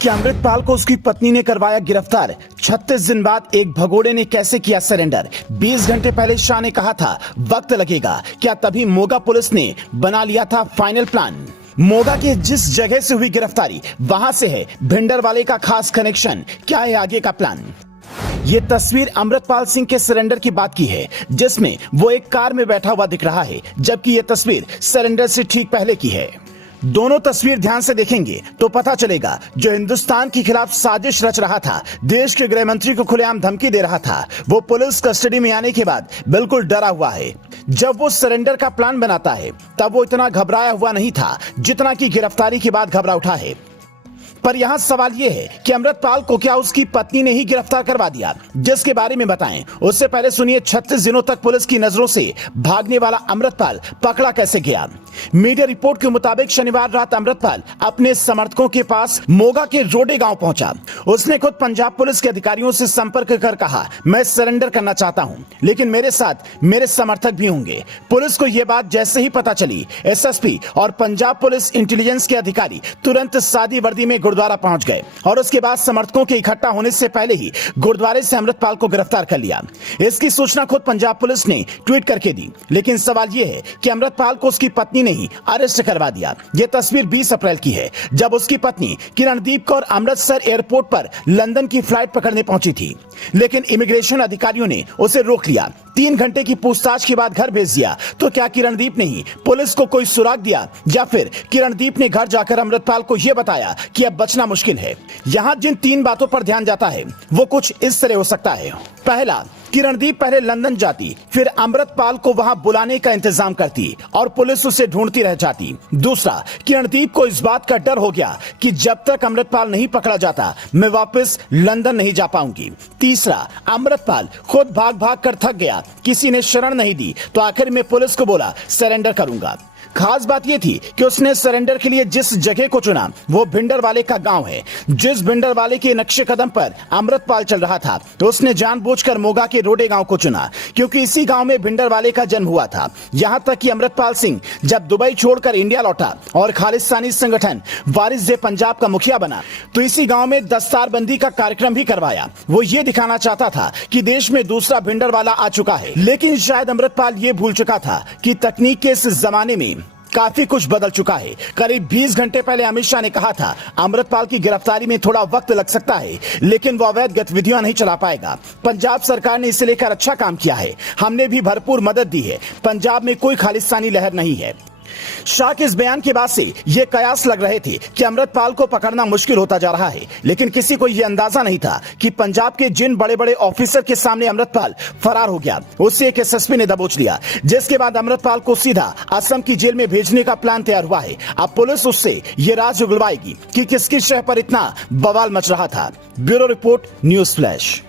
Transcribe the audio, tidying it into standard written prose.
कि अमृतपाल को उसकी पत्नी ने करवाया गिरफ्तार। 36 दिन बाद एक भगोड़े ने कैसे किया सरेंडर। 20 घंटे पहले शाह ने कहा था वक्त लगेगा, क्या तभी मोगा पुलिस ने बना लिया था फाइनल प्लान। मोगा के जिस जगह से हुई गिरफ्तारी वहां से है भिंडरवाले का खास कनेक्शन। क्या है आगे का प्लान। ये तस्वीर अमृतपाल सिंह के सरेंडर की बात की है, जिसमें वो एक कार में बैठा हुआ दिख रहा है, जबकि ये तस्वीर सरेंडर से ठीक पहले की है। दोनों तस्वीर ध्यान से देखेंगे तो पता चलेगा जो हिंदुस्तान के खिलाफ साजिश रच रहा था, देश के गृह मंत्री को खुलेआम धमकी दे रहा था, वो पुलिस कस्टडी में आने के बाद बिल्कुल डरा हुआ है। जब वो सरेंडर का प्लान बनाता है तब वो इतना घबराया हुआ नहीं था जितना कि गिरफ्तारी के बाद घबरा उठा है। पर यहाँ सवाल ये है कि अमृतपाल को क्या उसकी पत्नी ने ही गिरफ्तार करवा दिया, जिसके बारे में बताएं उससे पहले सुनिए 36 दिनों तक पुलिस की नजरों से भागने वाला अमृतपाल पकड़ा कैसे गया। मीडिया रिपोर्ट के मुताबिक शनिवार रात अमृतपाल अपने समर्थकों के पास मोगा के रोडे गांव पहुंचा। उसने खुद पंजाब पुलिस के अधिकारियों से संपर्क कर कहा, मैं सरेंडर करना चाहता हूं, लेकिन मेरे साथ मेरे समर्थक भी होंगे। पुलिस को यह बात जैसे ही पता चली, एसएसपी और पंजाब पुलिस इंटेलिजेंस के अधिकारी तुरंत सादी वर्दी में गुरुद्वारा पहुंच गए और उसके बाद समर्थकों के इकट्ठा होने से पहले ही गुरुद्वारे से अमृतपाल को गिरफ्तार कर लिया। इसकी सूचना खुद पंजाब पुलिस ने ट्वीट करके दी, लेकिन सवाल यह है कि अमृतपाल को उसकी पत्नी ने ही अरेस्ट करवा दिया। यह तस्वीर 20 अप्रैल की है, जब उसकी पत्नी किरणदीप कौर अमृतसर एयरपोर्ट पर लंदन की फ्लाइट पकड़ने पहुंची थी, लेकिन इमिग्रेशन अधिकारियों ने उसे रोक लिया। 3 घंटे की पूछताछ के बाद घर भेज दिया। तो क्या किरणदीप ने ही पुलिस को कोई सुराग दिया, या फिर किरणदीप ने घर जाकर अमृतपाल को यह बताया कि अब बचना मुश्किल है। यहाँ जिन 3 बातों पर ध्यान जाता है वो कुछ इस तरह हो सकता है। पहला, किरणदीप पहले लंदन जाती, फिर अमृतपाल को वहां बुलाने का इंतजाम करती और पुलिस उसे ढूंढती रह जाती। दूसरा, किरणदीप को इस बात का डर हो गया कि जब तक अमृतपाल नहीं पकड़ा जाता मैं वापस लंदन नहीं जा पाऊंगी। तीसरा, अमृतपाल खुद भाग भाग कर थक गया, किसी ने शरण नहीं दी, तो आखिर में पुलिस को बोला सरेंडर करूंगा। खास बात यह थी कि उसने सरेंडर के लिए जिस जगह को चुना वो भिंडरवाले का गांव है। जिस भिंडरवाले के नक्शे कदम पर अमृतपाल चल रहा था, तो उसने जानबूझकर मोगा के रोडे गांव को चुना, क्योंकि इसी गांव में भिंडरवाले का जन्म हुआ था। यहां तक कि अमृतपाल सिंह जब दुबई छोड़कर इंडिया लौटा और खालिस्तानी संगठन वारिस पंजाब का मुखिया बना, तो इसी गांव में दस्तारबंदी का कार्यक्रम भी करवाया। वो ये दिखाना चाहता था कि देश में दूसरा भिंडरवाला आ चुका है। लेकिन शायद अमृतपाल ये भूल चुका था कि तकनीक के इस जमाने में काफी कुछ बदल चुका है। करीब 20 घंटे पहले अमित शाह ने कहा था अमृतपाल की गिरफ्तारी में थोड़ा वक्त लग सकता है, लेकिन वो अवैध गतिविधियां नहीं चला पाएगा। पंजाब सरकार ने इसे लेकर अच्छा काम किया है, हमने भी भरपूर मदद दी है। पंजाब में कोई खालिस्तानी लहर नहीं है। शाह के इस बयान के बाद से ये कयास लग रहे थे कि अमृतपाल को पकड़ना मुश्किल होता जा रहा है, लेकिन किसी को यह अंदाजा नहीं था कि पंजाब के जिन बड़े बड़े ऑफिसर के सामने अमृतपाल फरार हो गया, उससे एक एसएसपी ने दबोच लिया, जिसके बाद अमृतपाल को सीधा असम की जेल में भेजने का प्लान तैयार हुआ है। अब पुलिस उससे ये राज उगलवाएगी कि किस किस शहर पर इतना बवाल मच रहा था। Bureau report, news flash.